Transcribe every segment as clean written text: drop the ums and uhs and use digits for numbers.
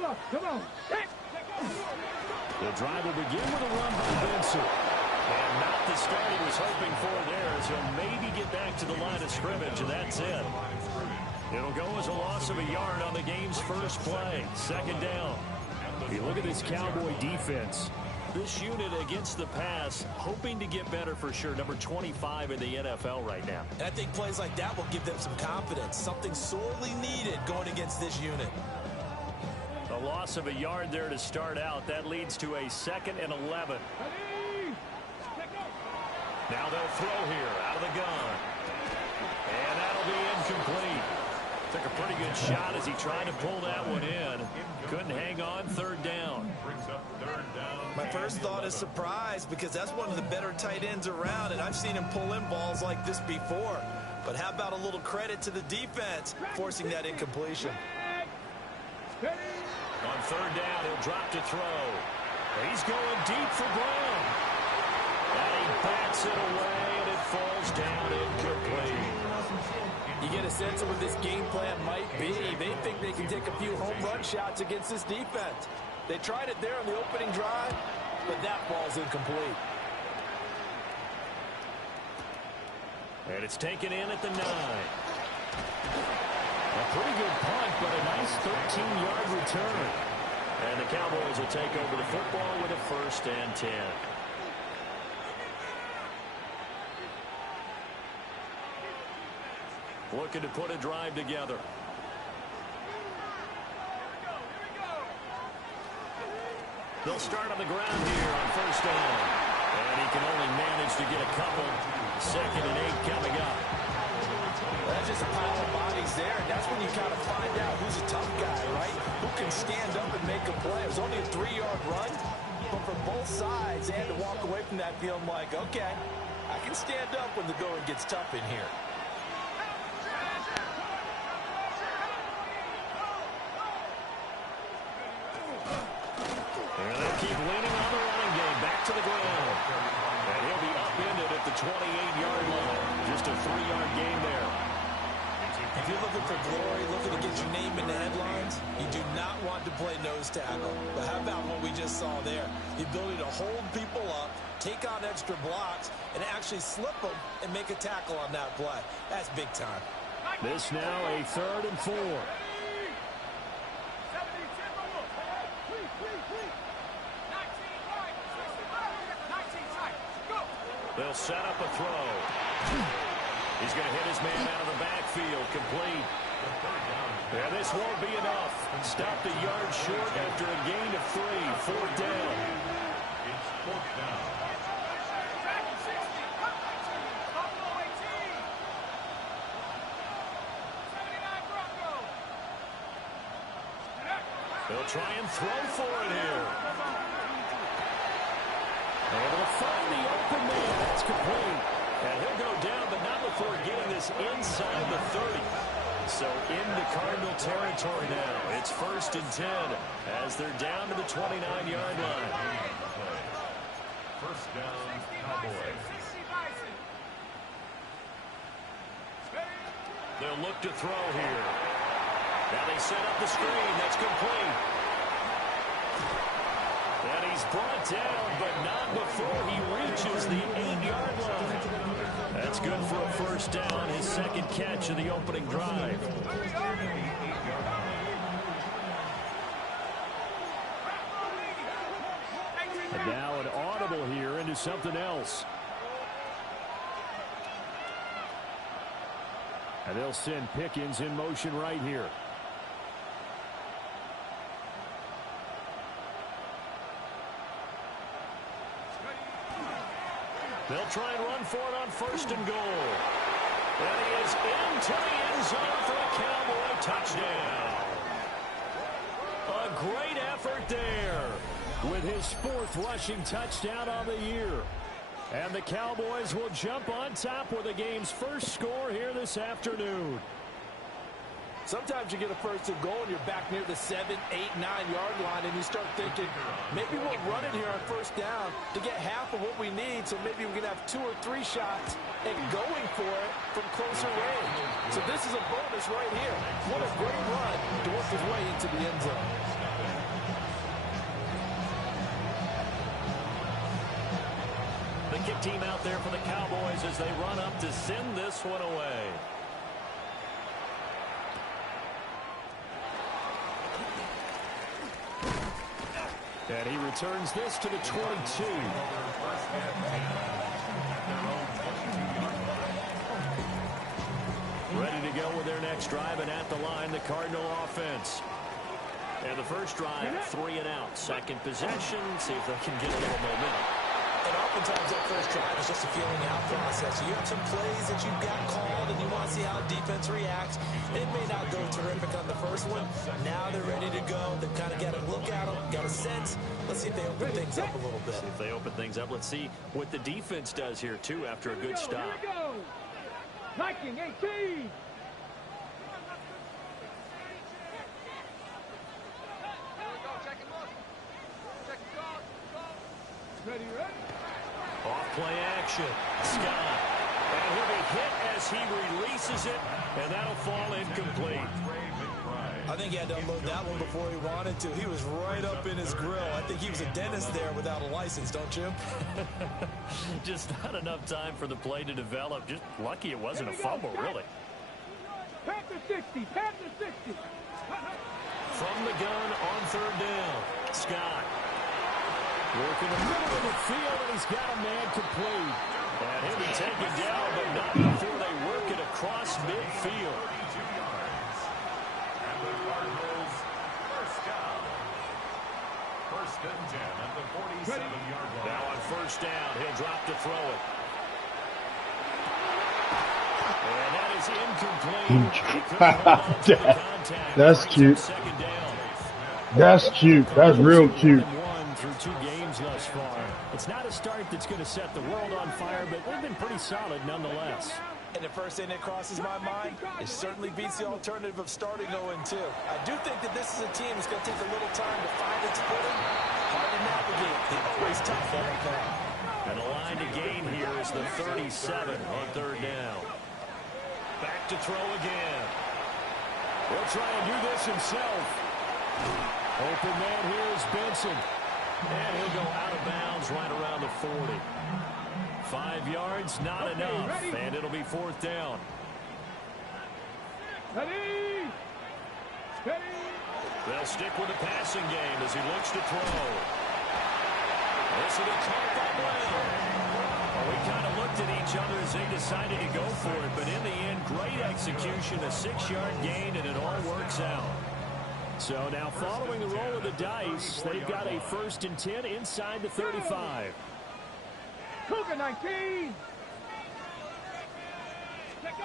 The drive will begin with a run by Benson. And not the start he was hoping for there, as he'll maybe get back to the line of scrimmage, and that's it. It'll go as a loss of a yard on the game's first play. Second down. You look at this Cowboy defense. This unit against the pass, hoping to get better for sure. Number 25 in the NFL right now. And I think plays like that will give them some confidence. Something sorely needed going against this unit. A loss of a yard there to start out. That leads to a 2nd and 11. Now they'll throw here out of the gun. And that'll be incomplete. Took a pretty good shot as he tried to pull that one in. Couldn't hang on. 3rd down. My first thought is surprise, because that's one of the better tight ends around, and I've seen him pull in balls like this before. But how about a little credit to the defense forcing that incompletion? On 3rd down, he'll drop to throw. He's going deep for Brown. And he bats it away, and it falls down incomplete. You get a sense of what this game plan might be. They think they can take a few home run shots against this defense. They tried it there on the opening drive, but that ball's incomplete. And it's taken in at the 9. A pretty good punt, but a nice 13-yard return. And the Cowboys will take over the football with a 1st and 10. Looking to put a drive together. They'll start on the ground here on 1st down. And he can only manage to get a couple. 2nd and 8 coming up. That's just a pile of bodies there, and that's when you kind of find out who's a tough guy, right? Who can stand up and make a play. It was only a 3-yard run, but from both sides, they had to walk away from that feeling like, okay, I can stand up when the going gets tough in here. And they'll keep leaning on the running game. Back to the ground. And he'll be upended at the 28-yard line. Just a 3-yard gain there. If you're looking for glory, looking to get your name in the headlines, you do not want to play nose tackle. But how about what we just saw there? The ability to hold people up, take on extra blocks, and actually slip them and make a tackle on that play. That's big time. This now a 3rd and 4. They'll set up a throw. He's going to hit his man out of the backfield. Complete. And this won't be enough. Stopped a yard short after a gain of 3. 4th down. They'll try and throw for it here. Able to find the open man. That's complete. And he'll go down, but not before getting this inside the 30. So into Cardinal territory now. It's 1st and 10 as they're down to the 29-yard line. 1st down, Cowboys. They'll look to throw here. Now they set up the screen. That's complete. And he's brought down, but not before he reaches the 8-yard line. That's good for a 1st down, his 2nd catch of the opening drive. And now an audible here into something else. And they'll send Pickens in motion right here. They'll try and run for it on 1st and goal. And he is into the end zone for a Cowboy touchdown. A great effort there with his 4th rushing touchdown on the year. And the Cowboys will jump on top with the game's first score here this afternoon. Sometimes you get a 1st and goal and you're back near the 7, 8, 9-yard line, and you start thinking, maybe we'll run it here on 1st down to get half of what we need, so maybe we can have 2 or 3 shots and going for it from closer range. So this is a bonus right here. What a great run to work his way into the end zone. kick team out there for the Cowboys as they run up to send this one away. And he returns this to the 22. Ready to go with their next drive, and at the line, the Cardinal offense. And the first drive, 3 and out. Second possession, see if they can get a little momentum. And oftentimes that first drive is just a feeling out process. You have some plays that you've got called and you want to see how defense reacts. It may not go terrific on the first one. Now they're ready to go. They've kind of got a look at them, got a sense. Let's see if they open things up a little bit. See if they open things up. Let's see what the defense does here, too, after a good stop. Here we go. Viking 18. Ready, ready. Off play action. Scott. And he'll be hit as he releases it, and that'll fall incomplete. I think he had to unload that one before he wanted to. He was right up in his grill. I think he was a dentist there without a license, don't you? Just not enough time for the play to develop. Just lucky it wasn't a fumble, really. Panther 60, Panther 60. From the gun on third down. Scott. Working the middle of the field, and he's got a man complete. And he'll be taken down, but not before they work it across midfield. And the Cardinals first down. First and 10 at the 47-yard line. Now on first down, he'll drop to throw it. And that is incomplete. That's cute. That's cute. That's real cute. Through 2 games thus far. It's not a start that's going to set the world on fire, but they've been pretty solid nonetheless. And the first thing that crosses my mind, it certainly beats the alternative of starting 0-2. I do think that this is a team that's going to take a little time to find its footing. Hard to navigate. They're always tough on the path. And the line to gain here is the 37 on third down. Back to throw again. He'll try and do this himself. Open man here is Benson. And he'll go out of bounds right around the 40. 5 yards, not enough. Ready. And it'll be fourth down. Ready. Ready. They'll stick with the passing game as he looks to throw. This will be caught by Brown. Well, we kind of looked at each other as they decided to go for it. But in the end, great execution, a 6-yard gain, and it all works out. So now following the roll of the dice, they've got a 1st and 10 inside the 35. Cougar 19. Let go.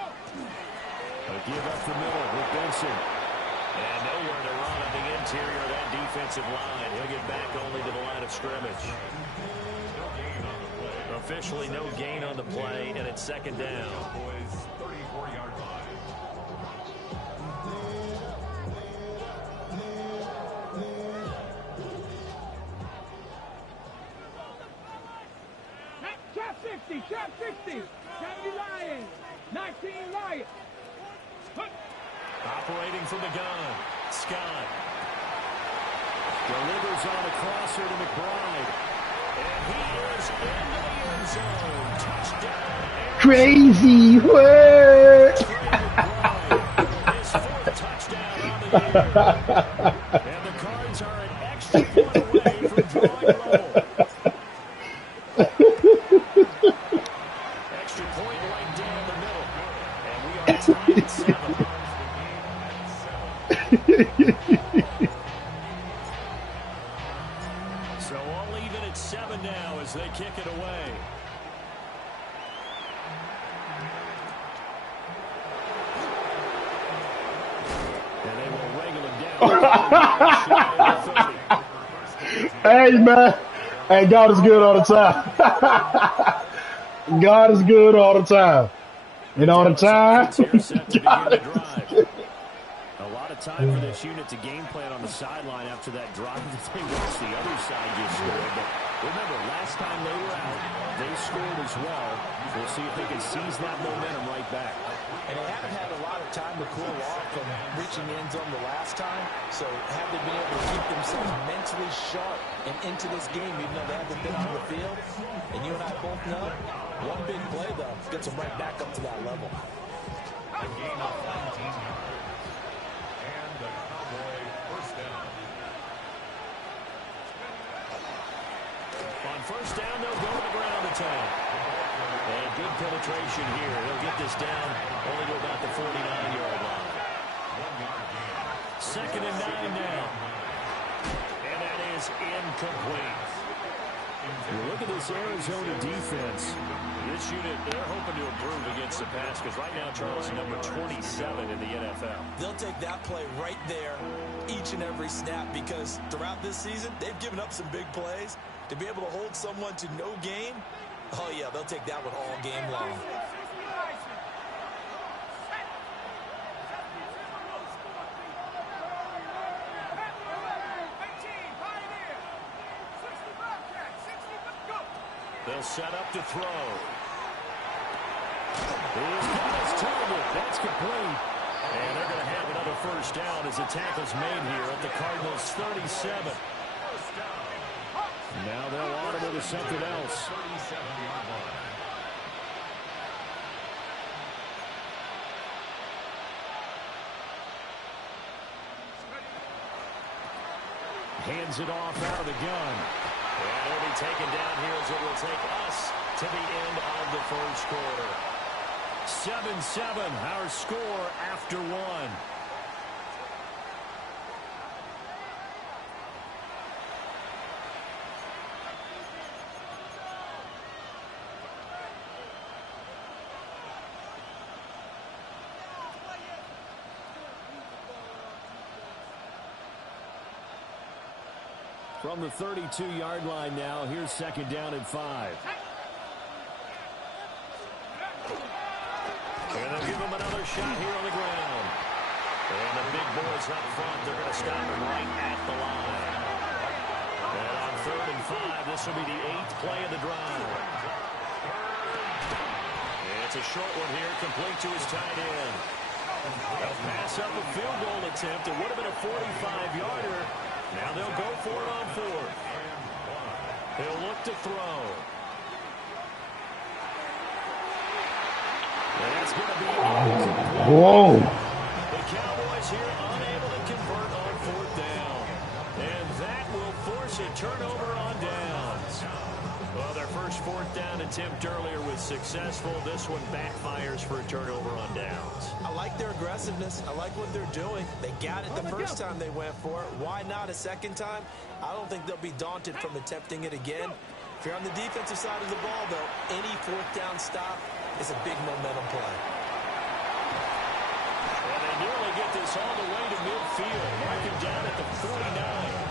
A give up the middle with Benson. And nowhere to run on the interior of that defensive line. He'll get back only to the line of scrimmage. Officially no gain on the play, and it's second down. 34-yard line. Trap 60, trap 60. 70 Lions. 19 Lions. Operating from the gun, Scott. Delivers on a crosser to McBride. And he is into the end zone. Touchdown. Crazy word. His 4th touchdown on the year. And the Cards are an extra point away from drawing level. Extra point right down the middle. And we are tied at 7. So all even at 7 now as they kick it away. And they will wrangle him down. Hey, man. Hey, God is good all the time. God is good all the time. And all the time, God is good. A lot of time for this unit to game plan on the sideline after that drive that they watched the other side just scored. But remember, last time they were out, they scored as well. We'll see if they can seize that momentum right back. And they haven't had a lot of time to cool off from reaching the end zone the last time. So have they been able to keep themselves mentally sharp and into this game, even though they haven't been on the field? And you and I both know, one big play, though, gets them right back up to that level. A gain of 19 yards. And the Cowboy first down. On first down, they'll go to the ground attack. And good penetration here. He'll get this down only to about the 49-yard line. 1 yard gain. 2nd and 9 now. And that is incomplete. You look at this Arizona defense. This unit, they're hoping to improve against the pass because right now Charles is number 27 in the NFL. They'll take that play right there each and every snap because throughout this season, they've given up some big plays. To be able to hold someone to no gain, oh, yeah, they'll take that one all game long. They'll set up to throw. He's got his target. That's complete. And they're going to have another first down as the tackle's made here at the Cardinals' 37. Now they'll audible to something else. 37-yard line. Hands it off out of the gun. And it'll be taken down here as it will take us to the end of the first quarter. 7-7, our score after one. From the 32-yard line now, here's 2nd down and 5. And they'll give him another shot here on the ground. And the big boys up front, they're going to stop him right at the line. And on 3rd and 5, this will be the 8th play of the drive. And it's a short one here, complete to his tight end. They'll pass up a field goal attempt. It would have been a 45-yarder. Now they'll go for it on 4th. He'll look to throw. And that's going to be Whoa. the Cowboys here unable to convert on 4th down. And that will force a turnover on downs. Well, their first 4th down attempt earlier was successful. This one backfires for a turnover on downs. I like their aggressiveness. I like what they're doing. They got it the first time they went for it. Why not a second time? I don't think they'll be daunted from attempting it again. If you're on the defensive side of the ball, though, any 4th down stop is a big momentum play. And they nearly get this all the way to midfield. Marking down at the 49.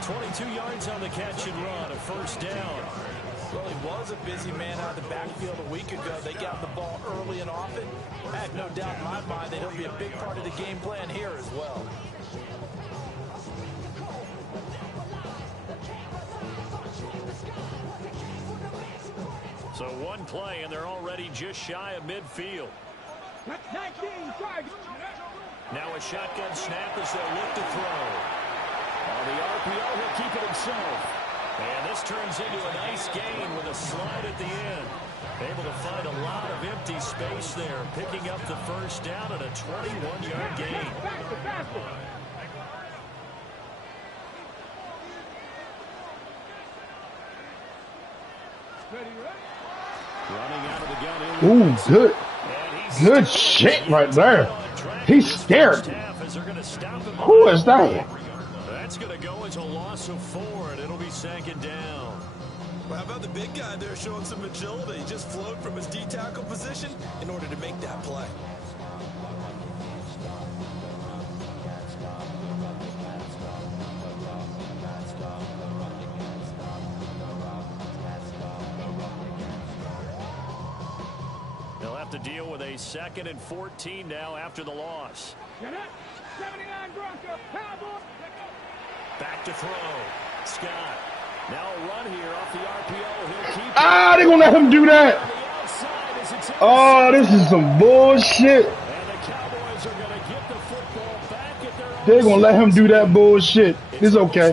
22 yards on the catch and run, a first down. Well, he was a busy man out of the backfield a week ago. They got the ball early and often. I have no doubt in my mind that he'll be a big part of the game plan here as well. So one play, and they're already just shy of midfield. 19 target. Now a shotgun snap as they'll look to throw. On the RPO, he'll keep it himself. And this turns into a nice gain with a slide at the end. Able to find a lot of empty space there, picking up the first down at a 21-yard gain. Faster. Running out of the gun. Ooh, good. Good shit right there. He's scared. Who is that? That's going to go as a loss of 4, and it'll be 2nd down. Well, how about the big guy there showing some agility? He just flowed from his D-tackle position in order to make that play. They'll have to deal with a 2nd and 14 now after the loss. 79 Bronco. Cowboy. Back to throw. Scott. Now a run here off the RPO. He'll keep it. Ah, they're going to let him do that. On the outside as it's Oh, this is some bullshit. And the Cowboys are going to get the football back at their own. They're going to let him do that bullshit. It's okay.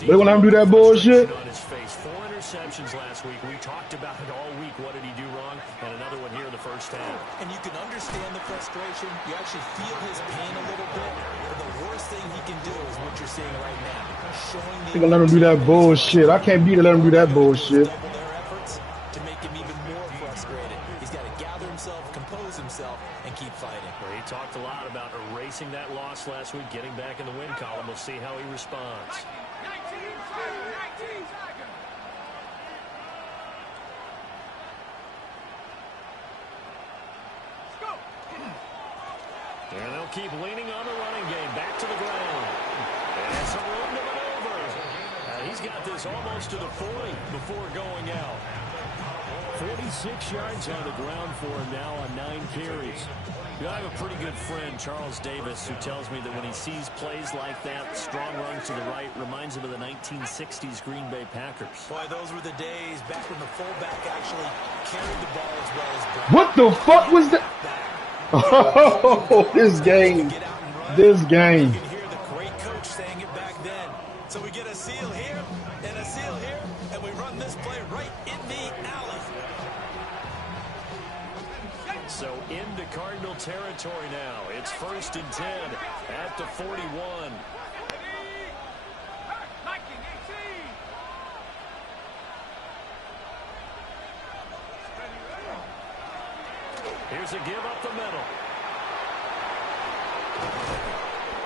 They're going to let him do that bullshit. On his face. 4 interceptions last week. We talked about it all week. What did he do wrong? And another one here in the first half. And you can understand the frustration. You actually feel his pain a little bit. But the worst thing he can do is what you're seeing right now. Showing the... They gonna let him do that bullshit. I can't beat to let him do that bullshit. Double their efforts to make him even more frustrated. He's got to gather himself, compose himself, and keep fighting. Well, he talked a lot about erasing that loss last week, getting back in the win column. We'll see how he responds. And they'll keep leaning on the running game. Back to the ground. And some room to maneuver. He's got this almost to the 40 before going out. 46 yards on the ground for him now on 9 carries. I have a pretty good friend, Charles Davis, who tells me that when he sees plays like that, strong runs to the right, reminds him of the 1960s Green Bay Packers. Boy, those were the days back when the fullback actually carried the ball as well as... What the fuck was that? Oh, this game. This game. You can hear the great coach saying it back then. So we get a seal here and a seal here, and we run this play right in the alley. So into Cardinal territory now. It's 1st and 10 at the 41. Here's a give up the middle.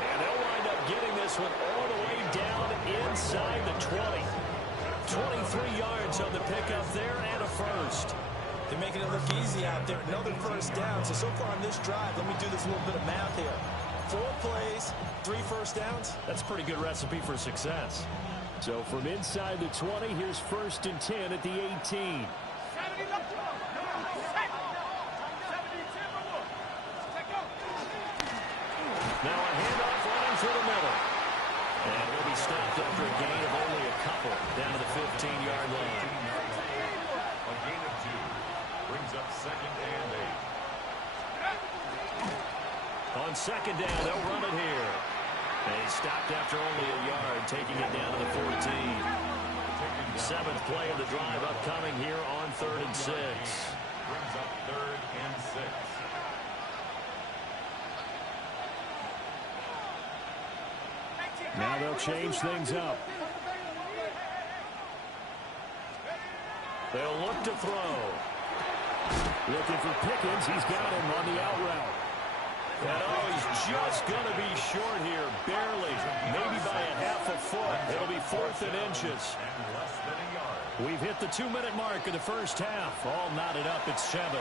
And they'll wind up getting this one all the way down inside the 20. 23 yards on the pickup there and a first. They're making it look easy out there. Another first down. So far on this drive, let me do this little bit of math here. 4 plays, 3 first downs. That's a pretty good recipe for success. So from inside the 20, here's 1st and 10 at the 18. Now a handoff running through the middle. And he'll be stopped after a gain of only a couple down to the 15-yard line. A gain of 2 brings up 2nd and 8. On 2nd down, they'll run it here. And he stopped after only a yard, taking it down to the 14. 7th play of the drive upcoming here on 3rd and 6. Brings up 3rd and 6. Now they'll change things up. They'll look to throw. Looking for Pickens. He's got him on the out route. And he's just going to be short here, barely, maybe by a half a foot. It'll be 4th and inches. And less than a yard. We've hit the 2-minute mark of the first half. All knotted up at 7.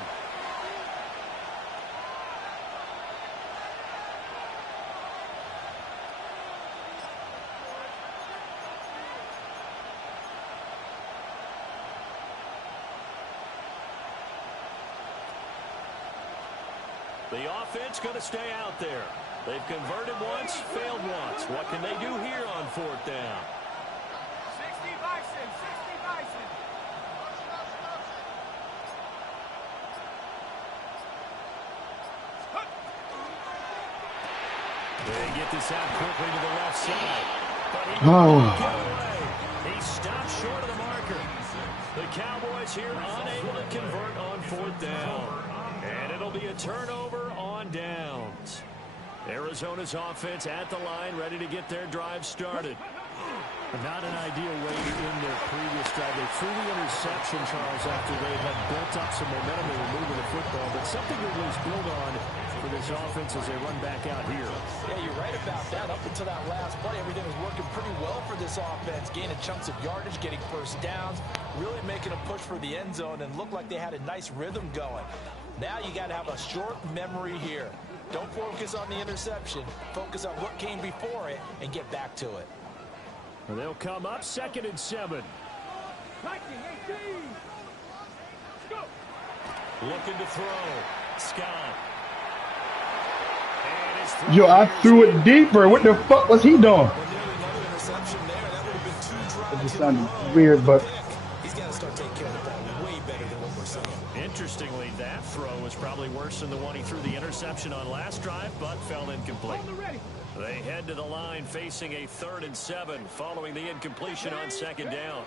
The offense going to stay out there. They've converted once, failed once. What can they do here on 4th down? 60 Bison, 60 Bison. They get this out quickly to the left side. But he get away. He stopped short of the marker. The Cowboys here unable to convert on 4th down. And it'll be a turnover on downs. Arizona's offense at the line, ready to get their drive started. Not an ideal way to end their previous drive. They threw the interception, Charles, after they had built up some momentum. They were moving the football, but something to at least build on for this offense as they run back out here. Yeah, you're right about that. Up until that last play, everything was working pretty well for this offense. Gaining chunks of yardage, getting first downs, really making a push for the end zone, and looked like they had a nice rhythm going. Now you got to have a short memory here. Don't focus on the interception. Focus on what came before it and get back to it. And they'll come up 2nd and 7. Looking to throw. Scott. Yo, I threw it deeper. What the fuck was he doing? Well, nearly another interception there. That would have been 2 drives. It just sounded weird, but... He's got to start taking care of the ball way better than what we're seeing. Interestingly, that throw was probably worse than the one he threw the interception on last drive, but fell incomplete. They head to the line facing a 3rd and 7 following the incompletion on 2nd down.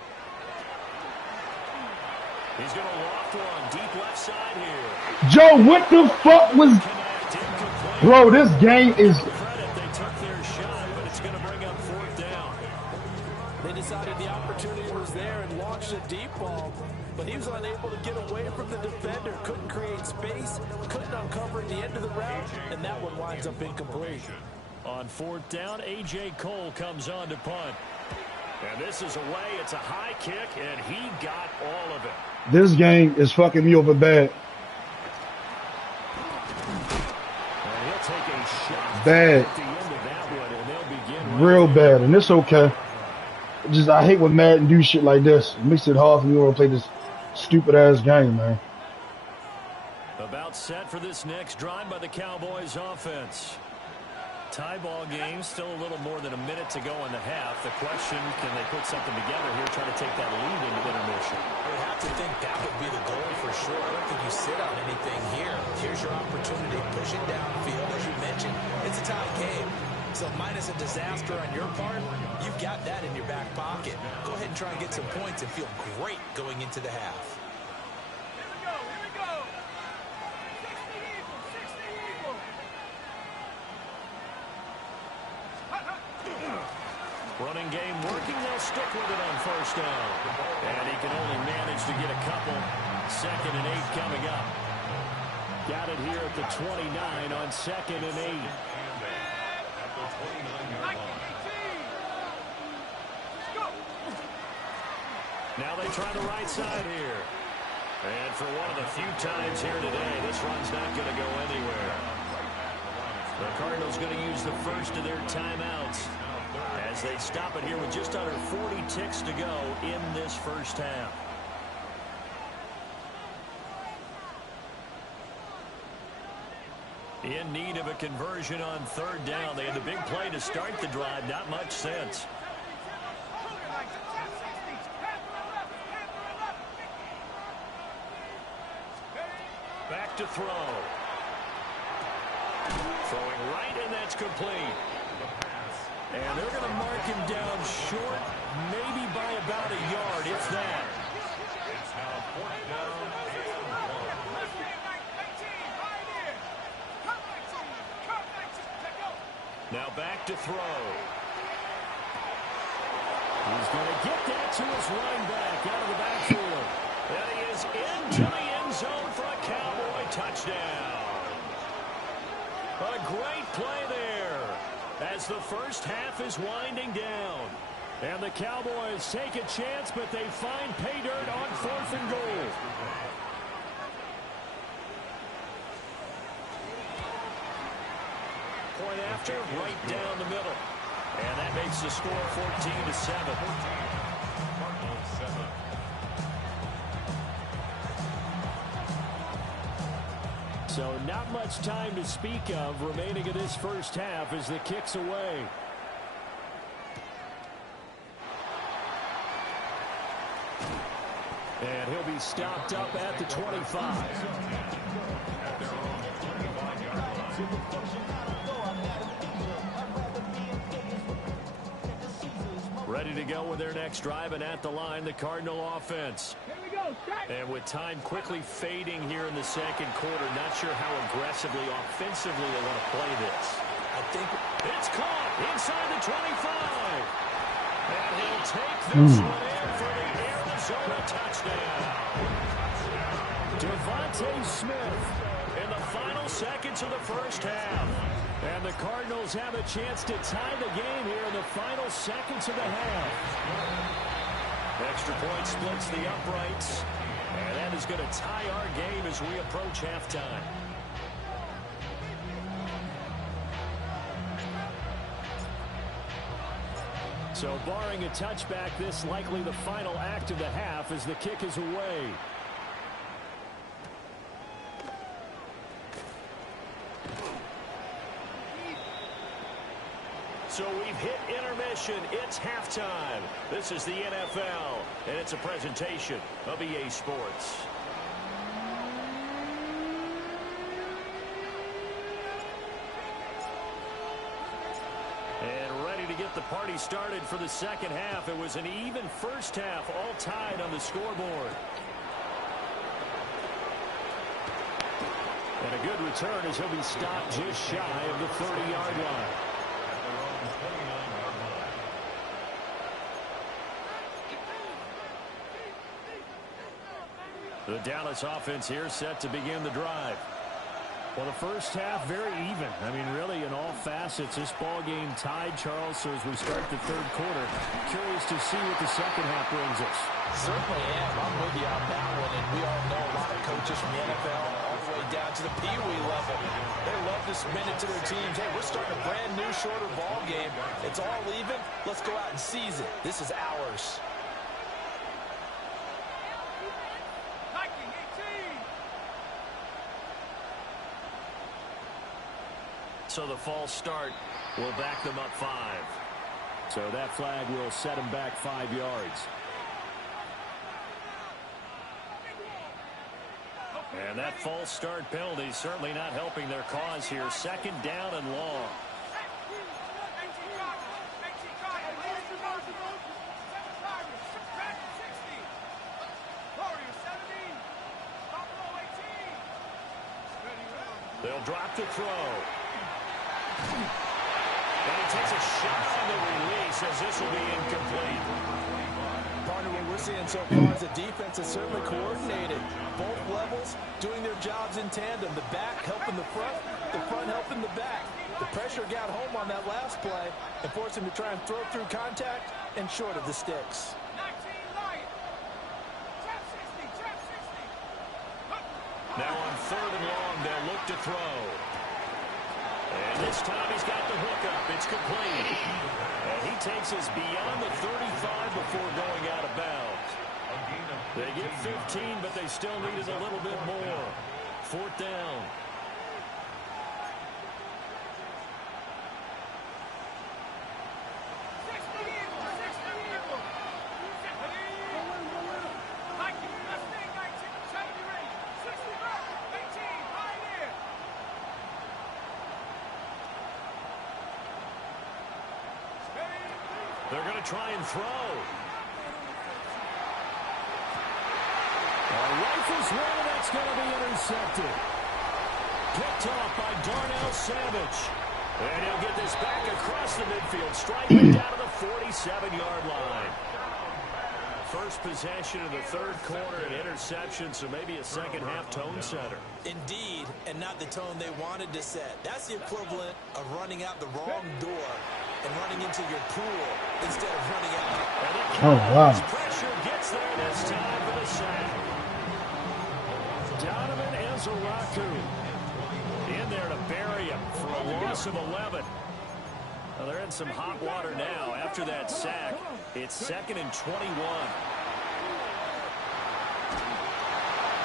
He's going to loft one deep left side here. Joe, what the fuck was... Bro, this game is... They took their shot, but it's going to bring up fourth down. They decided the opportunity was there and launched a deep ball, but he was unable to get away from the defender, couldn't create space, couldn't uncover at the end of the route, and that one winds up incomplete. On fourth down, A.J. Cole comes on to punt. And this is away. It's a high kick, and he got all of it. This game is fucking me over bad. And he'll take a shot bad. at the end of that one, and they'll begin Real bad, and it's okay. Just I hate when Madden do shit like this. It makes it hard for me to play this stupid ass game, man. About set for this next drive by the Cowboys offense. Tie ball game, still a little more than a minute to go in the half. The question, can they put something together here, try to take that lead into intermission? I would have to think that would be the goal for sure. I don't think you sit on anything here. Here's your opportunity. Push it downfield. As you mentioned, it's a tie game. So minus a disaster on your part, you've got that in your back pocket. Go ahead and try and get some points and feel great going into the half. Running game working. They'll stick with it on first down. And he can only manage to get a couple. 2nd and 8 coming up. Got it here at the 29 on 2nd and 8. Now they try the right side here. And for one of the few times here today, this run's not going to go anywhere. The Cardinals going to use the first of their timeouts as they stop it here with just under 40 ticks to go in this first half. In need of a conversion on third down. They had the big play to start the drive. Not much sense. Back to throw. Throwing right, and that's complete. And they're going to mark him down short, maybe by about a yard, if that. It's now 4th down and 1. Now back to throw. He's going to get that to his linebacker out of the backfield. And he is into the end zone for a Cowboy touchdown. A great play there as the first half is winding down. And the Cowboys take a chance, but they find pay dirt on 4th and goal. Point after, right down the middle. And that makes the score 14-7. Cardinals 7. So not much time to speak of remaining in this first half as the kick's away. And he'll be stopped up at the 25. Ready to go with their next drive, and at the line, the Cardinal offense. And with time quickly fading here in the second quarter, not sure how aggressively, offensively they want to play this. I think it's caught inside the 25. And he'll take this one in for the Arizona touchdown. Devontae Smith in the final seconds of the first half. And the Cardinals have a chance to tie the game here in the final seconds of the half. Extra point splits the uprights. And that is going to tie our game as we approach halftime. So barring a touchback, this likely the final act of the half as the kick is away. So we've hit intermission. It's halftime. This is the NFL, and it's a presentation of EA Sports. And ready to get the party started for the second half. It was an even first half, all tied on the scoreboard. And a good return as he'll be stopped just shy of the 30-yard line. The Dallas offense here set to begin the drive. Well, the first half very even. I mean, really, in all facets, this ball game tied, Charles. So as we start the third quarter, curious to see what the second half brings us. Certainly am. I'm with you on that one. And we all know a lot of coaches from the NFL all the way down to the Pee-wee level. They love to spin it to their teams. Hey, we're starting a brand new, shorter ball game. It's all even. Let's go out and seize it. This is ours. So the false start will back them up 5. So that flag will set them back 5 yards. And that false start penalty certainly not helping their cause here. Second down and long. They'll drop the throw. And he takes a shot on the release as this will be incomplete. Partner, what we're seeing so far is the defense is certainly coordinated. Both levels doing their jobs in tandem. The back helping the front helping the back. The pressure got home on that last play and forced him to try and throw through contact and short of the sticks. Now on third and long, they'll look to throw. And this time he's got the hook up. It's complete. And he takes us beyond the 35 before going out of bounds. They get 15, but they still needed a little bit more. Fourth down. They're going to try and throw. Rifles one, and that's going to be intercepted. Picked off by Darnell Savage. And he'll get this back across the midfield, striking down to the 47-yard line. First possession of the third quarter, an interception, so maybe a second-half tone setter. Indeed, and not the tone they wanted to set. That's the equivalent of running out the wrong door and running into your pool instead of running out. Oh, wow. Pressure gets there this time for the sack. Donovan Ezeraku in there to bury him for a loss of 11. Well, they're in some hot water now after that sack. It's 2nd and 21.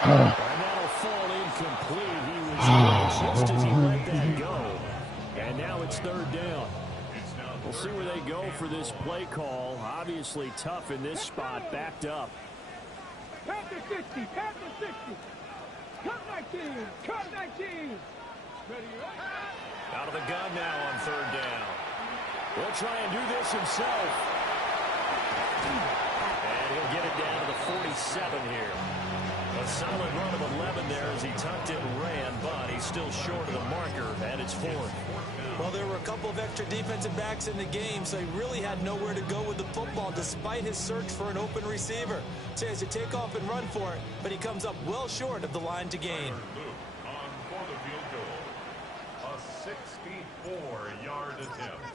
And that'll fall incomplete. He was close just as he let that go. And now it's third down. We'll see where they go for this play call. Obviously tough in this spot, backed up. Panther 60, Panther 60. Cut 19, cut 19. Ready, right? Out of the gun now on third down. He'll try and do this himself. And he'll get it down to the 47 here. A solid run of 11 there as he tucked it and ran, but he's still short of the marker, and it's 4th. Well, there were a couple of extra defensive backs in the game, so he really had nowhere to go with the football despite his search for an open receiver. So he has to take off and run for it, but he comes up well short of the line to gain. On for the field goal. A 64-yard attempt.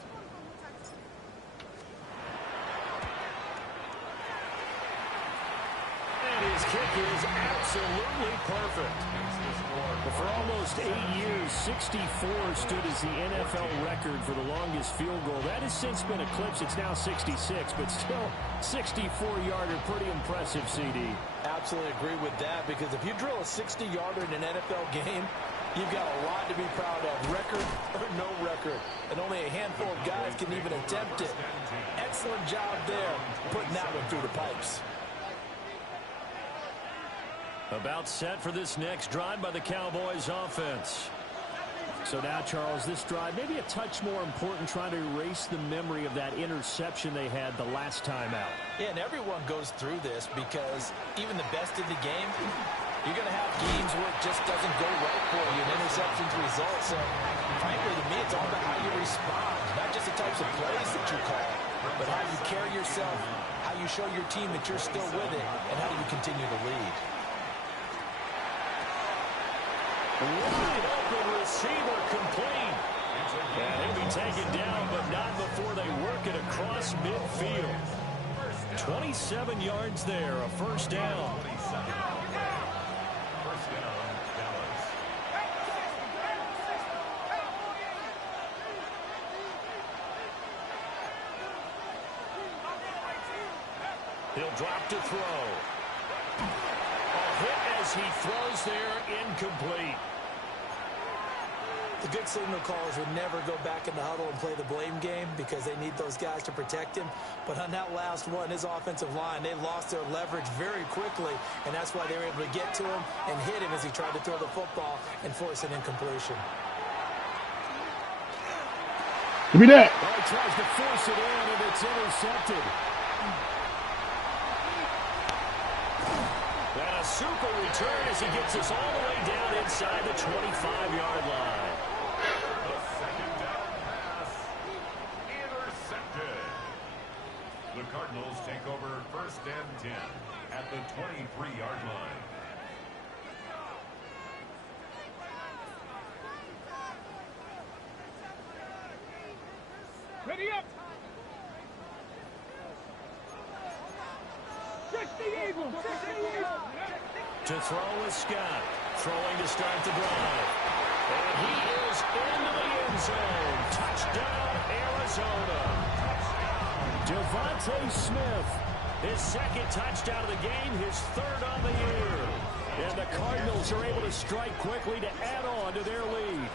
And his kick is absolutely perfect. But for almost 8 years, 64 stood as the NFL record for the longest field goal. That has since been eclipsed. It's now 66, but still 64-yarder. Pretty impressive, CD. Absolutely agree with that, because if you drill a 60-yarder in an NFL game, you've got a lot to be proud of, record or no record. And only a handful of guys can even attempt it. Excellent job there, putting that one through the pipes. About set for this next drive by the Cowboys offense. So now, Charles, this drive maybe a touch more important, trying to erase the memory of that interception they had the last time out. Yeah, and everyone goes through this because even the best in the game, you're going to have games where it just doesn't go right for you and interceptions result. So, frankly, to me, it's all about how you respond, not just the types of plays that you call, but how you carry yourself, how you show your team that you're still with it, and how do you continue to lead. Wide open receiver complete. And he'll be taken down, but not before they work it across midfield. 27 yards there, a first down. First down, Dallas. He'll drop to throw. A hit as he throws there, incomplete. The good signal callers would never go back in the huddle and play the blame game because they need those guys to protect him. But on that last one, his offensive line, they lost their leverage very quickly, and that's why they were able to get to him and hit him as he tried to throw the football and force an incompletion. Give me that. Well, he tries to force it in, and it's intercepted. And a super return as he gets us all the way down inside the 25-yard line. The second down pass intercepted. The Cardinals take over first and 10 at the 23-yard line. Ready up. To throw is Scott. Throwing to start the drive. And he is into the end zone. Touchdown, Arizona. Devontae Smith. His second touchdown of the game, his third on the year. And the Cardinals are able to strike quickly to add on to their lead.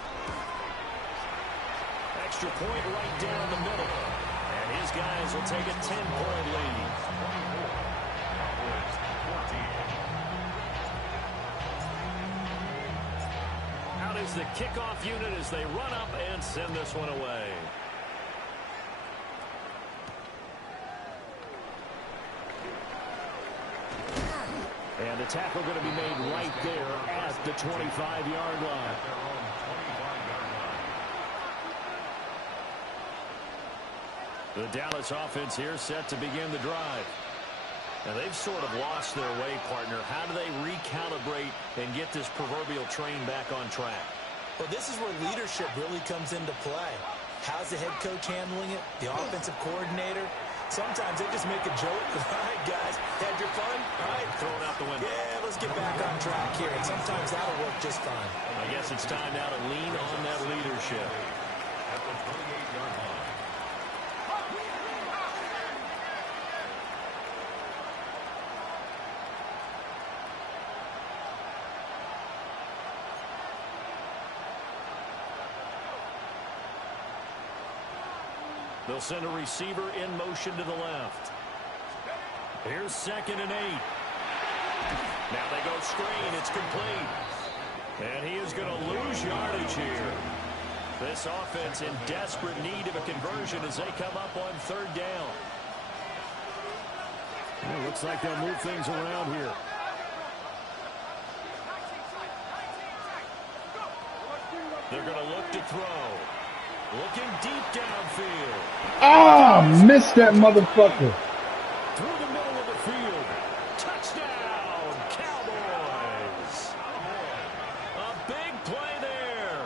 Extra point right down the middle. And his guys will take a 10-point lead. Out is the kickoff unit as they run up and send this one away. And the tackle going to be made right there at the 25-yard line. The Dallas offense here set to begin the drive. And they've sort of lost their way, partner. How do they recalibrate and get this proverbial train back on track? Well, this is where leadership really comes into play. How's the head coach handling it? The offensive coordinator? Sometimes they just make a joke. All right, guys, had your fun? All right. Throw it out the window. Yeah, let's get back on track here. And sometimes that'll work just fine. I guess it's time now to lean on that leadership. At the 28-yard line. They'll send a receiver in motion to the left. Here's 2nd and 8. Now they go screen. It's complete. And he is going to lose yardage here. This offense in desperate need of a conversion as they come up on 3rd down. Well, looks like they'll move things around here. They're going to look to throw. Looking deep downfield. Ah, missed that motherfucker. Through the middle of the field. Touchdown, Cowboys. A big play there.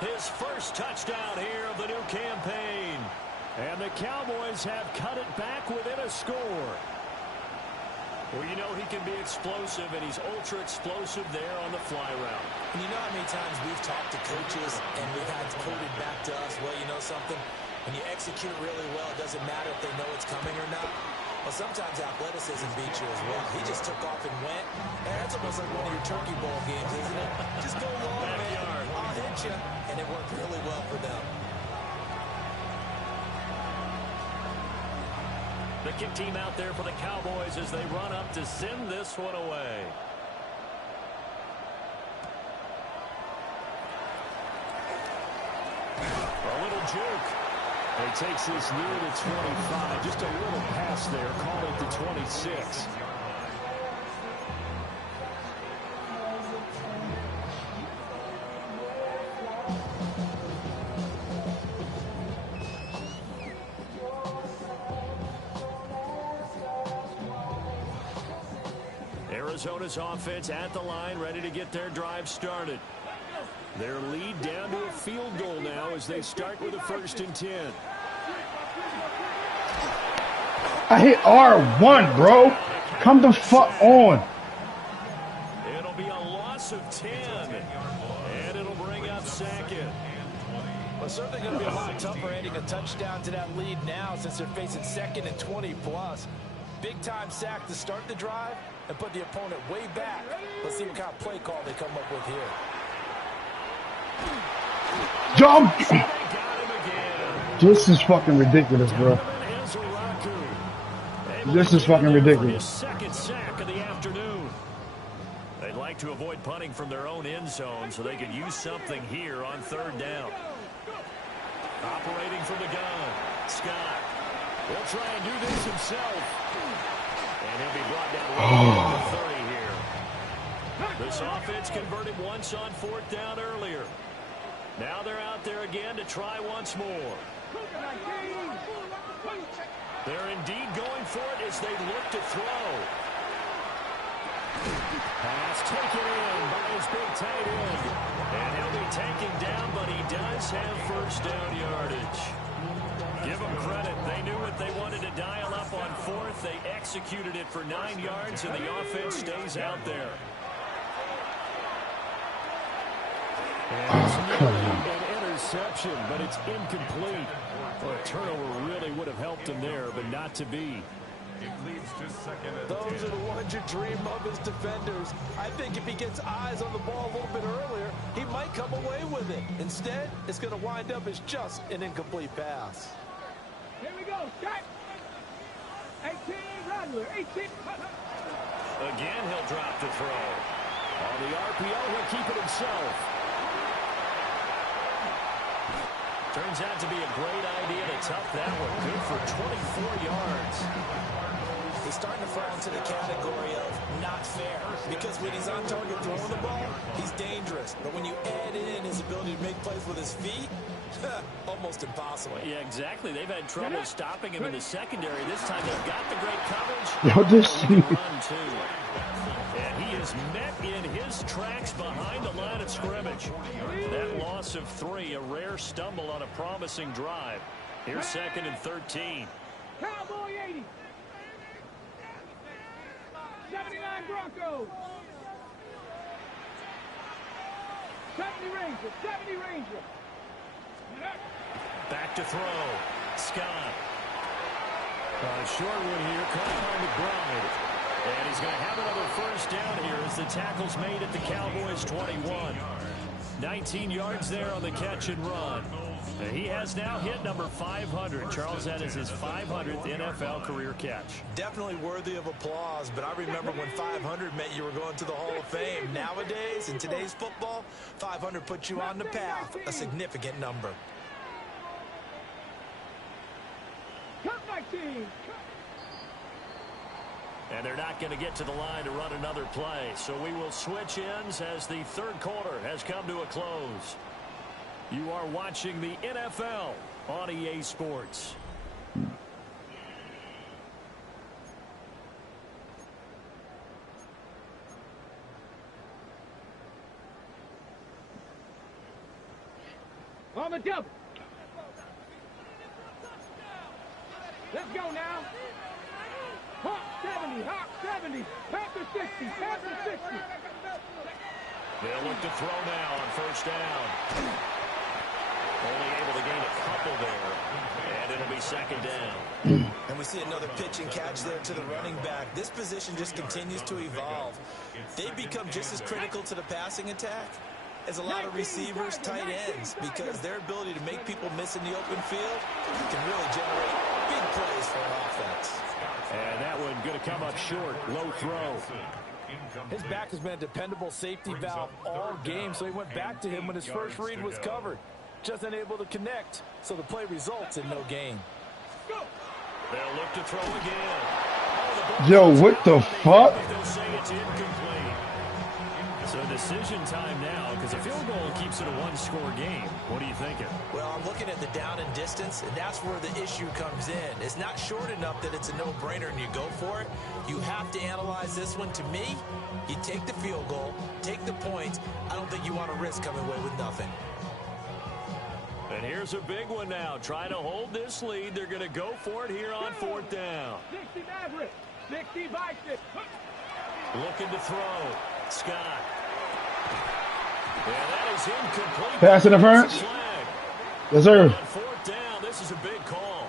His first touchdown here of the new campaign. And the Cowboys have cut it back within a score. Well, you know he can be explosive, and he's ultra explosive there on the fly route. And you know how many times we've talked to coaches and we've had quoted back to us, well, you know something? When you execute really well, it doesn't matter if they know it's coming or not. Well, sometimes athleticism beats you as well. He just took off and went. And that's almost like one of your Turkey Bowl games, isn't it? Just go long, man. I'll hit you. And it worked really well for them. The kick team out there for the Cowboys as they run up to send this one away. juke. He takes this near the 25. Just a little pass there. Call it the 26. Arizona's offense at the line, ready to get their drive started. Their lead down to a field goal now as they start with a 1st and 10. I hit R1, bro. Come the fuck on. It'll be a loss of 10, and it'll bring up 2nd. Well, certainly going to be a lot tougher adding a touchdown to that lead now since they're facing 2nd and 20+. Big-time sack to start the drive and put the opponent way back. Let's see what kind of play call they come up with here. Jump! This is fucking ridiculous, bro. This is fucking ridiculous. Second sack of the afternoon. They'd like to avoid punting from their own end zone so they could use something here on 3rd down. Operating from the gun, Scott. He'll try and do this himself. And he'll be brought down to 30 here. This offense converted once on 4th down earlier. Now they're out there again to try once more. They're indeed going for it as they look to throw. Pass taken in by his big tight end. And he'll be taken down, but he does have 1st down yardage. Give them credit. They knew what they wanted to dial up on 4th. They executed it for 9 yards, and the offense stays out there. And it's an interception, but it's incomplete. Well, a turnover really would have helped him there, but not to be. It leads to 2nd and 10. Those are the ones you dream of as defenders. I think if he gets eyes on the ball a little bit earlier, he might come away with it. Instead, it's going to wind up as just an incomplete pass. Here we go, Scott. 18, Rattler, 18. Again, he'll drop to throw. On the RPO, he'll keep it himself. Turns out to be a great idea to tuck that one. Good for 24 yards. He's starting to fall into the category of not fair. Because when he's on target throwing the ball, he's dangerous. But when you add in his ability to make plays with his feet, almost impossible. Yeah, exactly. They've had trouble stopping him in the secondary. This time they've got the great coverage. Yo, this Run too. And he is met in his tracks behind the line of scrimmage. That loss of 3, a rare stumble on a promising drive. Here's 2nd and 13. Cowboy 80. 79 Broncos. 70 Rangers. 70 Rangers. Back to throw. Scott. Short one here. Caught by McBride. And he's going to have another 1st down here as the tackle's made at the Cowboys' 21. 19 yards there on the catch and run. And he has now hit number 500. Charles, that is his 500th NFL career catch. Definitely worthy of applause, but I remember when 500 meant you were going to the Hall of Fame. Nowadays, in today's football, 500 puts you on the path, a significant number. Cut my team. And they're not going to get to the line to run another play. So we will switch ends as the 3rd quarter has come to a close. You are watching the NFL on EA Sports. On the double. Let's go now. Hawk 70, Hawk 70, Panther 60, Panther 60. They'll look to throw now on 1st down. Only able to gain a couple there. And it'll be 2nd down. And we see another pitch and catch there to the running back. This position just continues to evolve. They become just as critical to the passing attack as a lot of receivers, tight ends, because their ability to make people miss in the open field can really generate big plays for an offense. And that one going to come up short. Low throw. His back has been a dependable safety valve all game, so he went back to him when his first read was covered. just unable to connect. So the play results in no gain. They'll look to throw again. Oh, Yo, what the fuck? They'll say it's incomplete. So decision time now, because a field goal keeps it a one-score game. What are you thinking? Well, I'm looking at the down and distance, and that's where the issue comes in. It's not short enough that it's a no-brainer and you go for it. You have to analyze this one. To me, you take the field goal, take the points. I don't think you want to risk coming away with nothing. And here's a big one now. Trying to hold this lead. They're going to go for it here on 4th down. 60 Maverick. 60 Vikings. Looking to throw. Scott. Yeah, that is incomplete. Pass interference? Yes, sir. On 4th down, this is a big call.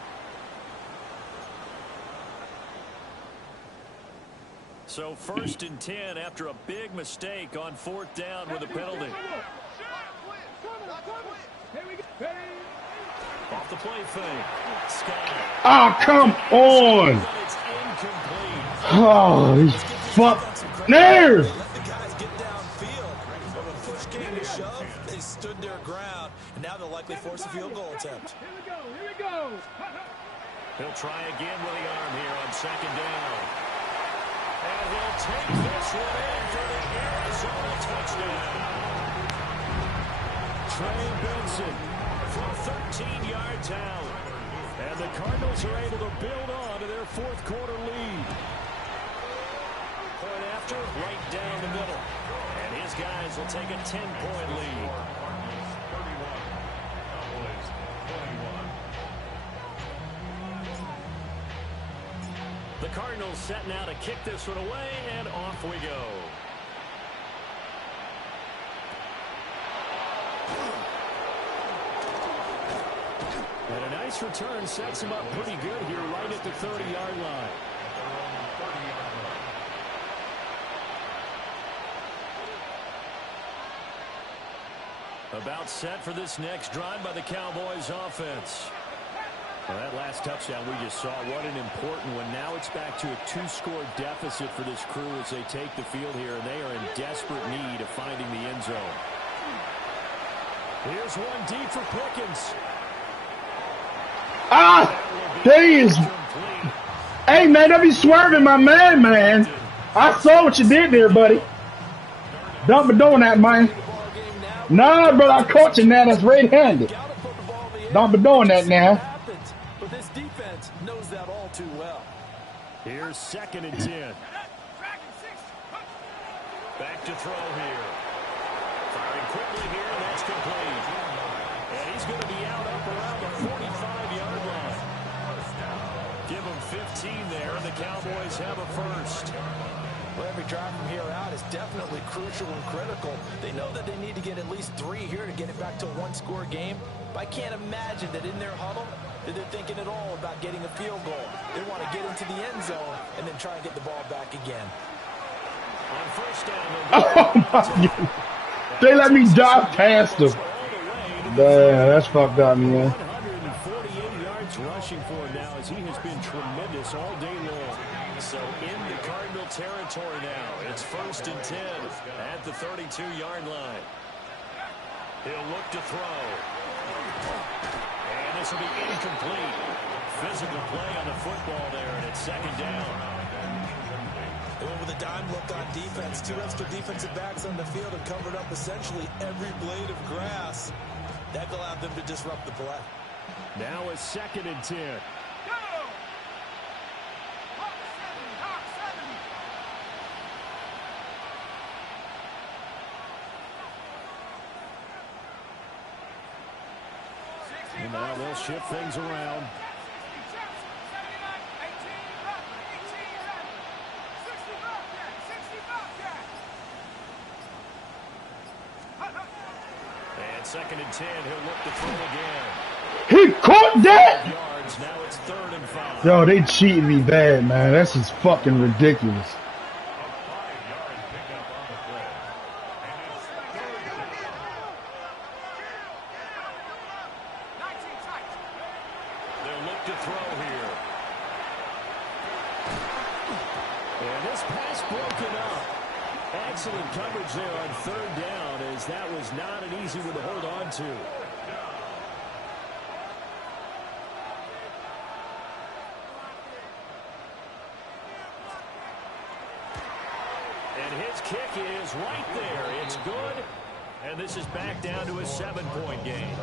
So 1st and 10 after a big mistake on 4th down with a penalty. Off the play fake. Scott. Oh, come on. But it's incomplete. Oh, these fuck nerves. Let the guys get downfield. When the push came to shove, they stood their ground, and now they'll likely force a field goal attempt. Here we go. He'll try again with the arm here on 2nd down. And he'll take this one in for the Arizona touchdown. Trey Benson from 13 yards out. And the Cardinals are able to build on to their 4th quarter lead. Point after, right down the middle. And his guys will take a 10-point lead. The Cardinals set now to kick this one away, and off we go. And a nice return sets him up pretty good here right at the 30-yard line. About set for this next drive by the Cowboys offense. Well, that last touchdown we just saw, what an important one. Now it's back to a 2-score deficit for this crew as they take the field here, and they are in desperate need of finding the end zone. Here's one deep for Pickens. Ah, please. Hey, man, don't be swerving my man. I saw what you did there, buddy. Don't be doing that, man. Nah, brother, I caught you now. That's right-handed. Don't be doing that now. But this defense knows that all too well. Here's 2nd and 10. Back to throw here. Firing quickly here, and that's complete. And he's going to be out up around the 45-yard line. Give him 15 there, and the Cowboys have a first. Well, every drive from here out is definitely crucial and critical. They know that they need to get at least 3 here to get it back to a one-score game. But I can't imagine that in their huddle that they're thinking at all about getting a field goal. They want to get into the end zone and then try and get the ball back again. On 1st down, Oh, my God. They let me dive past them. Man, that's fucked up, man. 148 yards rushing for him now as he has been tremendous all day long. So in the Cardinal territory now. It's 1st and 10 at the 32-yard line. He'll look to throw. And this will be incomplete. Physical play on the football there, and it's 2nd down. They went with a dime look on defense. 2 extra defensive backs on the field and covered up essentially every blade of grass. That allowed them to disrupt the play. Now a 2nd and 10. And now they'll shift things around. And 2nd and 10, he'll look to throw again. He caught that? Yards, now it's 3rd and 5. Yo, they cheating me bad, man. That's just fucking ridiculous. They'll look to throw here. And this pass broken up. Excellent coverage there on 3rd down, as that was not an easy one to hold on to. kick is right there. It's good. And this is back down to a 7-point game.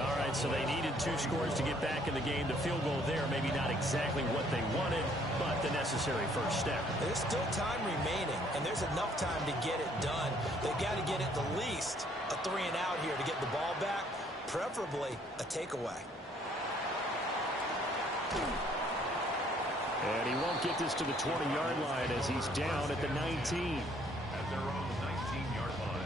All right, so they needed 2 scores to get back in the game. The field goal there, maybe not exactly what they wanted, but the necessary first step. There's still time remaining, and there's enough time to get it done. They've got to get at the least a 3-and-out here to get the ball back, preferably a takeaway. And he won't get this to the 20-yard line as he's down at the 19. At their own 19-yard line.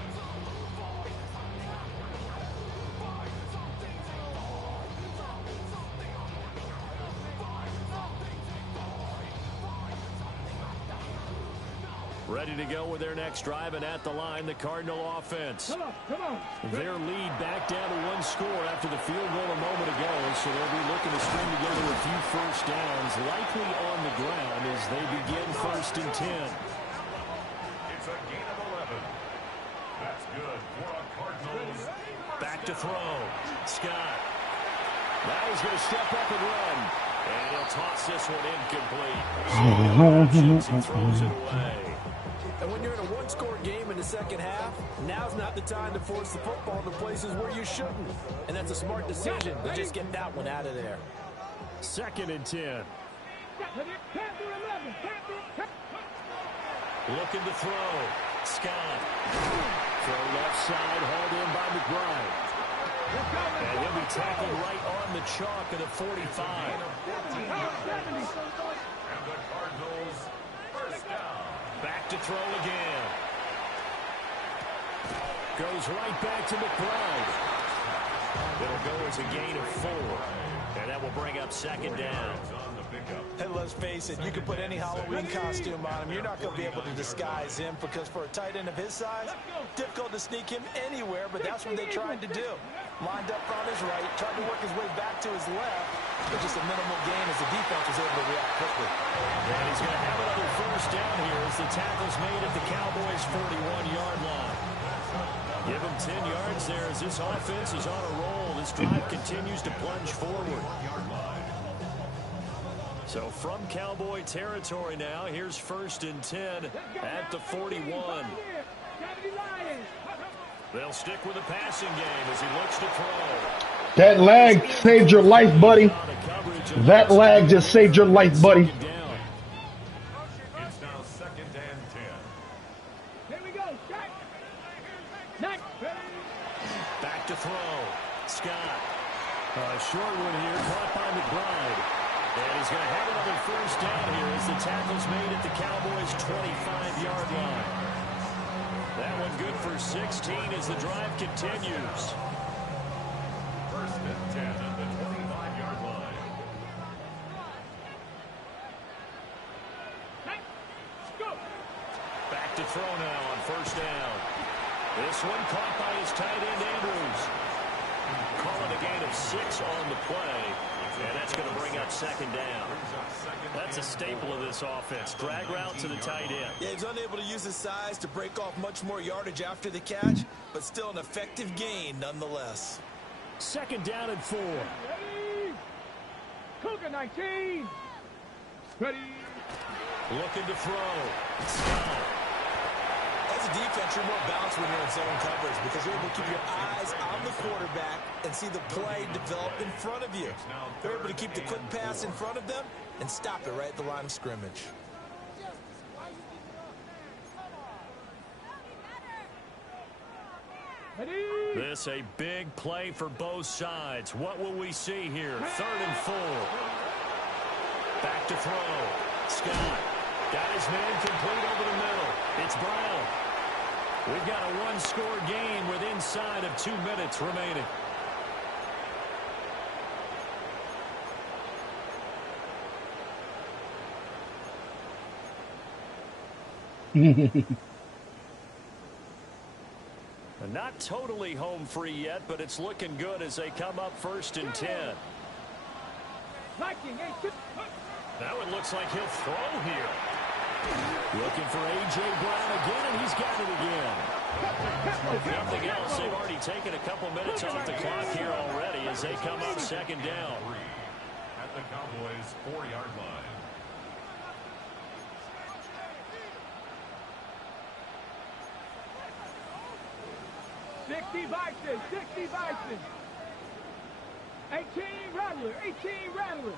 Ready to go with their next drive, and at the line, the Cardinal offense. Come on. Their lead back down to 1 score after the field goal a moment ago, so they'll be looking to string together a few first downs, likely on the ground as they begin 1st and 10. It's a gain of 11. That's good for a Cardinals. Back to throw. Scott. Now he's going to step up and run. And he'll toss this one incomplete. He throws it away. And when you're in a 1-score game in the second half, now's not the time to force the football to places where you shouldn't. And that's a smart decision to just get that one out of there. 2nd and 10. Looking to throw. Scott. Throw left side, hauled in by McBride. And he'll be tackled right on the chalk at a 45. And the Cardinals first down. Back to throw again. Goes right back to McBride. It'll go as a gain of 4. And that will bring up 2nd down. On the pickup. Hey, let's face it, you can put any Halloween costume on him. You're not going to be able to disguise him because for a tight end of his size, difficult to sneak him anywhere, but that's what they tried to do. Lined up on his right, tried to work his way back to his left, but just a minimal gain as the defense was able to react quickly. And he's going to have another first down here as the tackle's made at the Cowboys' 41-yard line. Give him 10 yards there as this offense is on a roll. This drive continues to plunge forward. So from Cowboy territory now, here's 1st and 10 at the 41. They'll stick with the passing game as he looks to throw. That lag saved your life, buddy. That lag just saved your life, buddy. It's now 2nd and 10. Here we go. Back to throw. Scott. Short one here, caught by McBride. And he's going to have another first down here as the tackle's made at the Cowboys' 25-yard line. That one good for 16 as the drive continues. 1st and 10 at the 25-yard line. Back to throw now on 1st down. This one caught by his tight end, Andrews. Calling a gain of 6 on the play. And that's going to bring up 2nd down. That's a staple of this offense. Drag route to the tight end. Yeah, he's unable to use his size to break off much more yardage after the catch, but still an effective gain nonetheless. 2nd down and 4. Ready. Cougar 19. Ready. Looking to throw. Scott. As a defense, you're more balanced when you're in zone coverage because you're able to keep your eyes on the quarterback and see the play develop in front of you. They're able to keep the quick pass in front of them and stop it right at the line of scrimmage. Ready. This a big play for both sides. What will we see here? 3rd and 4. Back to throw. Scott. Got his man complete over the middle. It's Brown. We've got a 1-score game with inside of 2 minutes remaining. Not totally home free yet, but it's looking good as they come up 1st and 10. Now it looks like he'll throw here. Looking for A.J. Brown again, and he's got it again. If nothing else, they've already taken a couple minutes off the clock here already as they come up 2nd down. At the Cowboys' 4-yard line. 60 Bison, 60 Bison. 18 Rattler, 18 Rattler.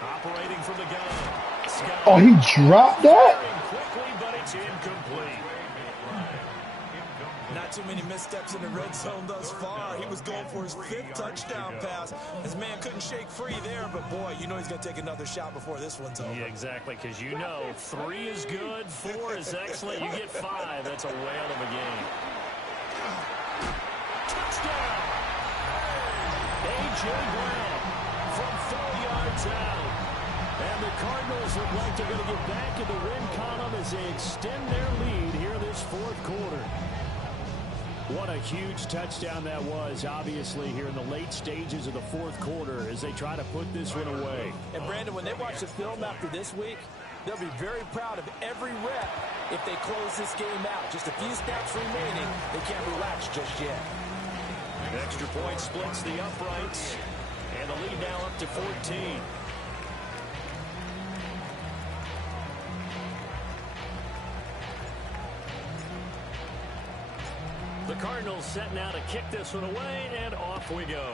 Operating from the gun. Scott. Oh, he dropped that? Quickly, but it's incomplete. Not too many missteps in the red zone thus far. He was going for his 5th touchdown pass. His man couldn't shake free there, but boy, you know he's going to take another shot before this one's over. Yeah, exactly, because you know 3 is good, 4 is excellent. You get 5, that's a whale of a game. Touchdown! A.J. Brown from 4 yards out. And the Cardinals look like they're going to get back in the win column as they extend their lead here this 4th quarter. What a huge touchdown that was, obviously, here in the late stages of the 4th quarter as they try to put this one away. And, Brandon, when they watch the film after this week, they'll be very proud of every rep if they close this game out. Just a few snaps remaining. They can't relax just yet. Extra point splits the uprights, and the lead now up to 14. The Cardinals set now to kick this one away, and off we go.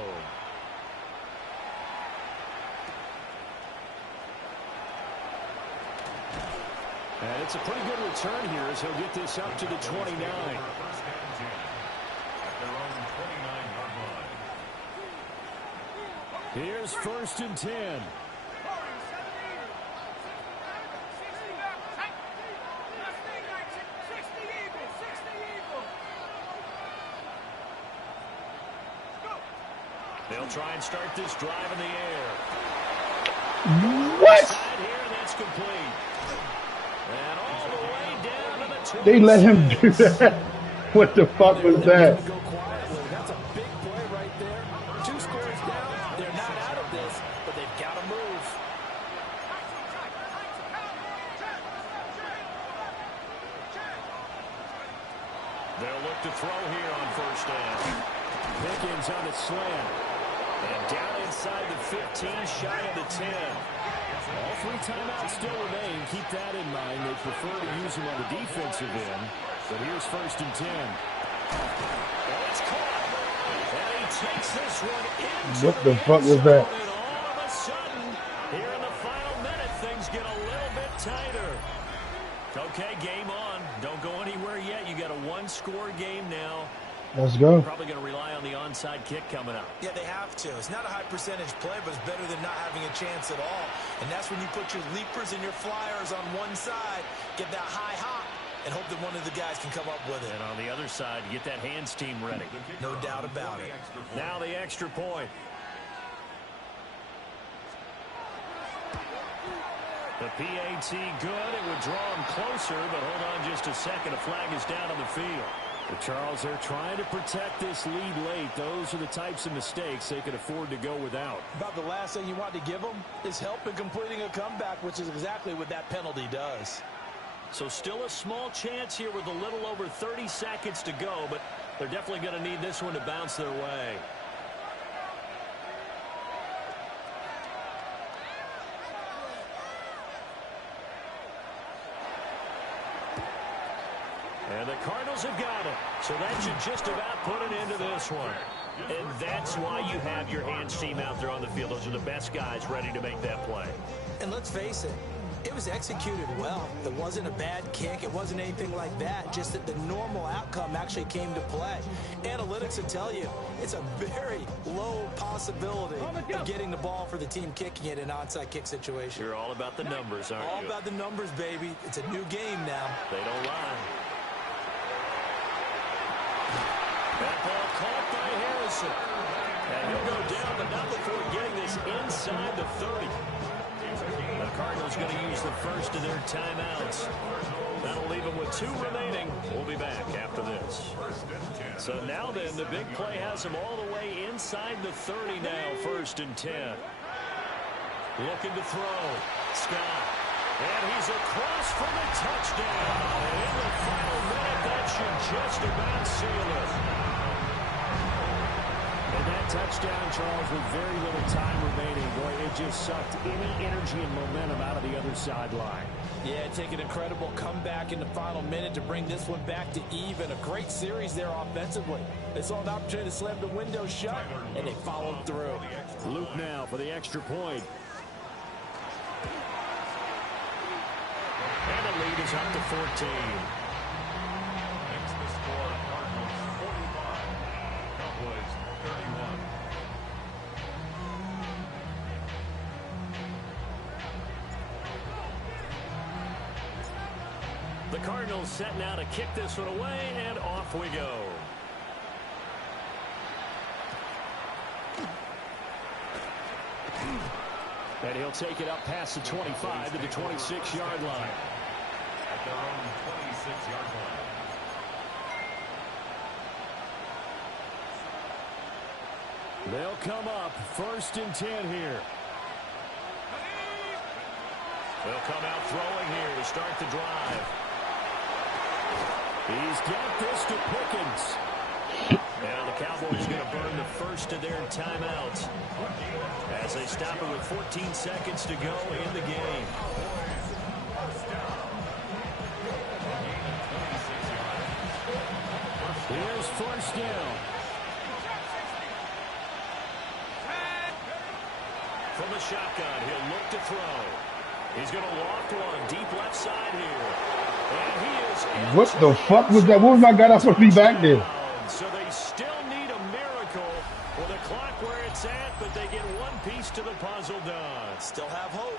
And it's a pretty good return here as he'll get this up to the 29. Here's 1st and 10. They'll try and start this drive in the air. What? Here, that's complete. And all the way down to the 26. They let him do that? What the fuck was that? Go quietly. That's a big play right there. 2 scores down. They're not out of this, but they've got to move. They'll look to throw here on 1st down. Pickens on the slant. And down inside the 15, shy of the 10. All 3 timeouts still remain. Keep that in mind. They prefer to use them on the defensive end. But here's 1st and 10. And it's caught. And he takes this one into What the fuck was that? And all of a sudden, here in the final minute, things get a little bit tighter. Okay, game on. Don't go anywhere yet. You got a 1-score game now. Let's go. Probably going to rely on the onside kick coming up. Yeah, they have to. It's not a high percentage play, but it's better than not having a chance at all. And that's when you put your leapers and your flyers on one side, get that high hop, and hope that one of the guys can come up with it. And on the other side, get that hands team ready. No doubt about it. Now the extra point. The PAT good. It would draw him closer, but hold on just a second. A flag is down on the field. The Charles are trying to protect this lead late. Those are the types of mistakes they could afford to go without. About the last thing you want to give them is help in completing a comeback, which is exactly what that penalty does. So still a small chance here with a little over 30 seconds to go, but they're definitely going to need this one to bounce their way. And the Cardinals have got it. So that should just about put an end to this one. And that's why you have your hands team out there on the field. Those are the best guys ready to make that play. And let's face it, it was executed well. It wasn't a bad kick. It wasn't anything like that. Just that the normal outcome actually came to play. Analytics will tell you it's a very low possibility of getting the ball for the team kicking it in an onside kick situation. You're all about the numbers, aren't All you? about the numbers, baby. It's a new game now. They don't lie. That ball caught by Harrison. And he'll go down, but not before getting this inside the 30. The Cardinals going to use the first of their timeouts. That'll leave them with 2 remaining. We'll be back after this. So now then, the big play has them all the way inside the 30 now, 1st and 10. Looking to throw. Scott. And he's across for the touchdown. And in the final minute, that should just about seal it. that touchdown, Charles, with very little time remaining. Boy, it just sucked any energy and momentum out of the other sideline. Yeah, take an incredible comeback in the final minute to bring this one back to even. A great series there offensively. They saw an opportunity to slam the window shut, and they followed through. Luke now for the extra point. And the lead is up to 14. Makes the score Cardinals 45, Cowboys 31. The Cardinals set now to kick this one away, and off we go. And he'll take it up past the 25 to the 26-yard line. At their own 26-yard line. They'll come up 1st and 10 here. They'll come out throwing here to start the drive. He's got this to Pickens. Now the Cowboys going to burn the first of their timeouts as they stop it with 14 seconds to go in the game. Here's 1st down. From the shotgun, he'll look to throw. He's going to loft one deep left side here. And he is... What the fuck was that? What was my guy that's supposed to be back there? So they still need a miracle with the clock where it's at, but they get one piece to the puzzle done. Still have hope.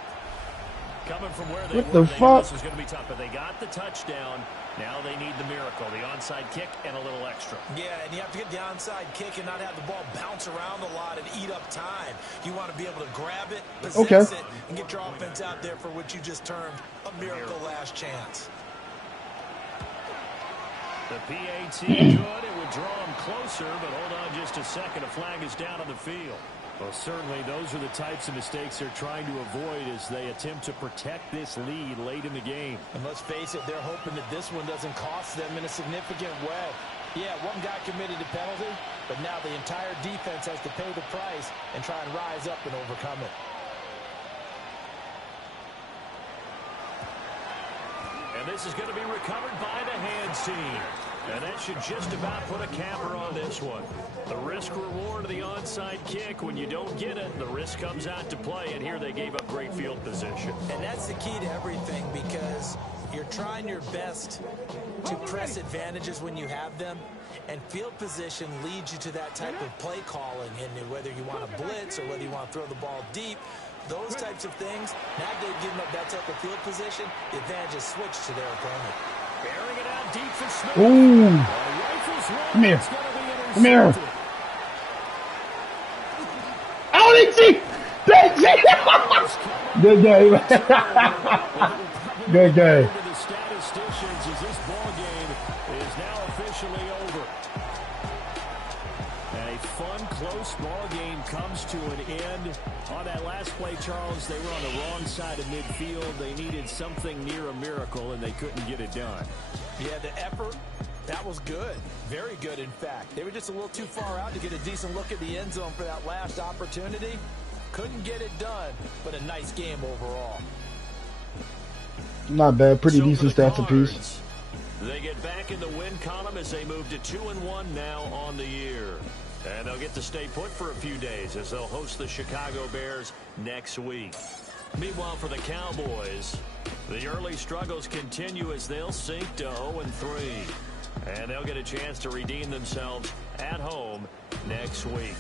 Coming from where they What were, the they knew fuck? this was going to be tough, but they got the touchdown. Now they need the miracle, the onside kick and a little extra. Yeah, and you have to get the onside kick and not have the ball bounce around a lot and eat up time. You want to be able to grab it, possess it, and get your offense out there for what you just termed a miracle last chance. The PAT good. It would draw him closer, but hold on just a second. A flag is down on the field. Well, certainly those are the types of mistakes they're trying to avoid as they attempt to protect this lead late in the game. And let's face it, they're hoping that this one doesn't cost them in a significant way. Yeah, one guy committed a penalty, but now the entire defense has to pay the price and try and rise up and overcome it. And this is going to be recovered by the hands team. And that should just about put a capper on this one. The risk-reward of the onside kick, when you don't get it, the risk comes out to play, and here they gave up great field position. And that's the key to everything, because you're trying your best to press advantages when you have them, and field position leads you to that type of play calling, and whether you want to blitz or whether you want to throw the ball deep, those types of things, now they've given up that type of field position, the advantage is switched to their opponent. Airing it out deep for Smith. Ooh. Come here. Come here. Oh, they see. Good game. Good game. The statisticians as this ball game is now officially over. And a fun, close ball game comes to an end. On that last play, Charles, they were on the wrong side of midfield. They needed something near a miracle, and they couldn't get it done. Yeah, the effort, that was good. Very good, in fact. They were just a little too far out to get a decent look at the end zone for that last opportunity. Couldn't get it done, but a nice game overall. Not bad. Pretty So decent for the stats apiece. Cards, they get back in the win column as they move to 2-1 now on the year. And they'll get to stay put for a few days as they'll host the Chicago Bears next week. Meanwhile, for the Cowboys, the early struggles continue as they'll sink to 0-3. And they'll get a chance to redeem themselves at home next week.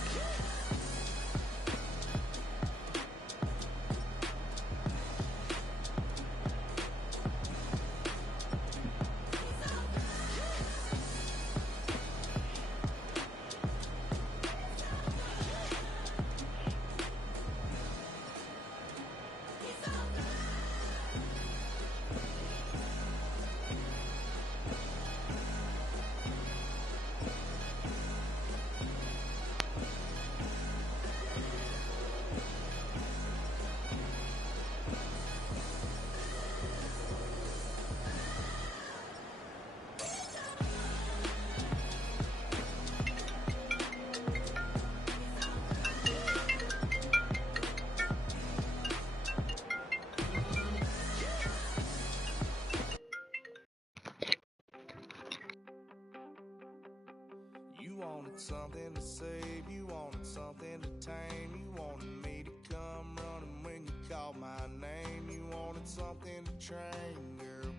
You wanted something to save, you wanted something to tame. You wanted me to come running when you called my name. You wanted something to train, girl,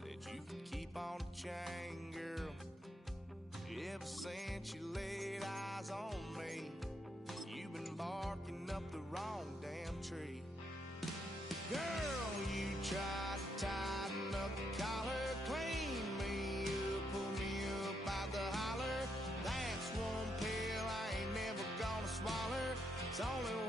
that you could keep on the chain, girl. Ever since you laid eyes on me, you've been barking up the wrong damn tree. Girl, you tried to tighten up the collar, clean me up, pull me up out the holler. That's one pill I ain't never gonna swallow. It's only